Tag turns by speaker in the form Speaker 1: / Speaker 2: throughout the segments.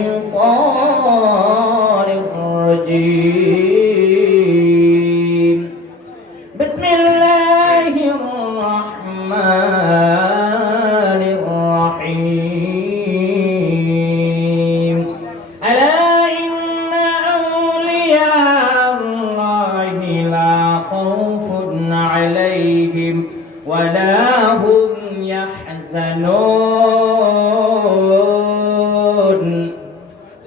Speaker 1: الشيطان الرجيم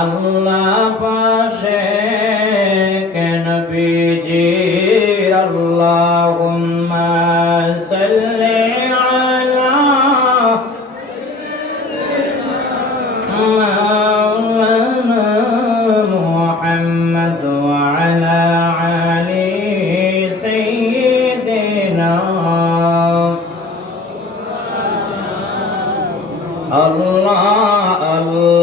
Speaker 1: আল্লাহ পাশে কেন বিজির আল্লাহুম্মা সাল্লি আলা مولانا محمد وعلى آل سيدنا الله الله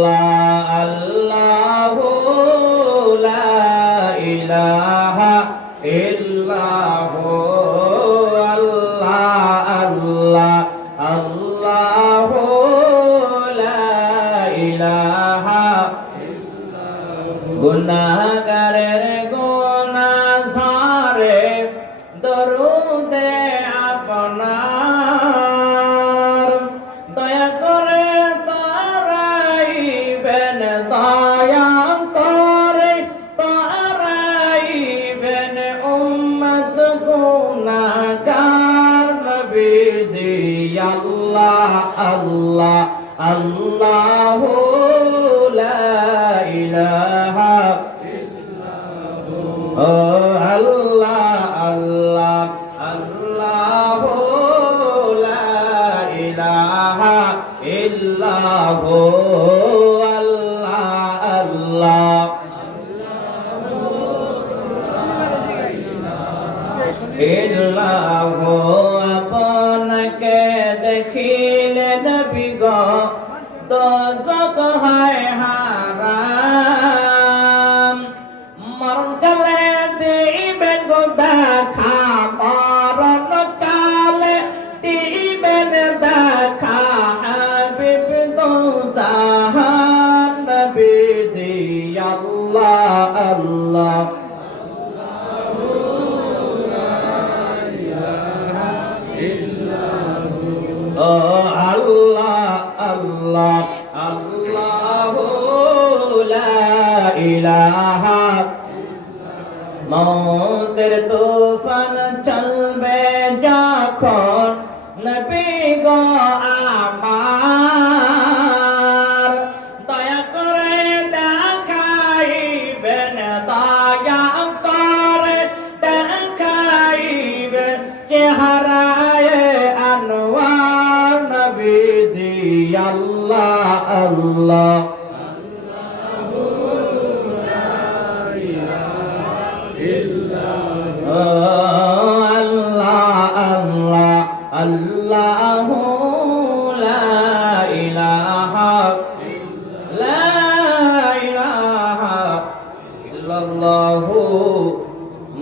Speaker 1: আল্লাহ আল্লাহু ইলাহা ও আল্লাহ আল্লাহ আল্লাহু ইলাহা ইল্লাহু। আল্লাহ আল্লাহ। ইল্লাহু আপনাকে দেখিলে আল্লাহ আল্লাহ আল্লাহ ইলাহা। মৌতের তুফান চলবে যখন নবী গো আমার বলতেছি الله الله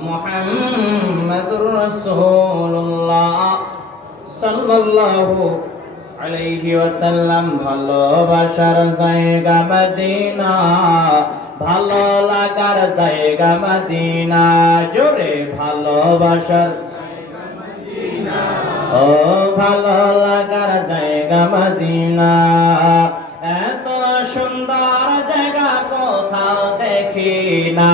Speaker 1: محمد رسول الله صلى الله আলাইহি ওয়াসাল্লাম, ভালোবাসার জায়গা মদিনা, ভালো লাগার জায়গা মদিনা, জোরে ভালোবাসার ও ভালো লাগার জায়গা মদিনা, এত সুন্দর জায়গা কোথাও দেখি না,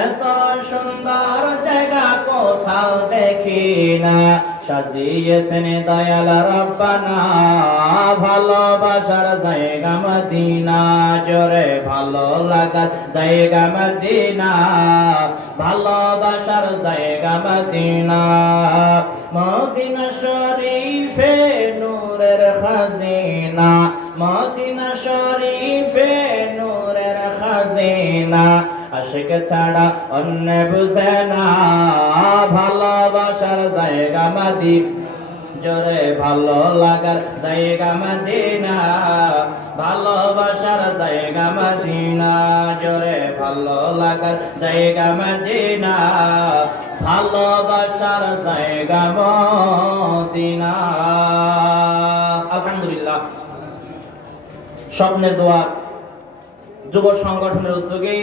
Speaker 1: এত সুন্দর জায়গা কোথাও দেখি না। সাজিয়েছেন দয়াল রব্বানা ভালোবাসার জায়গা মদিনা জোরে ভালো লাগার জায়গা মদিনা ভালোবাসার জায়গা মদিনা মদিনা শরীফে নূরের খাজিনা মদিনা শরীফে নূরের খাজিনা আশিক ছাড়া অন্য বুঝে না। ভালোবাসার জায়গা মাদি জোরে ভালো লাগার জায়গা মদিনা। ভালোবাসার জায়গা মদিনা। জোরে ভালো লাগার জায়গা মদিনা। ভালোবাসার জায়গা মদিনা। আলহামদুলিল্লাহ। স্বপ্নের দোয়া যুব সংগঠনের উদ্যোগে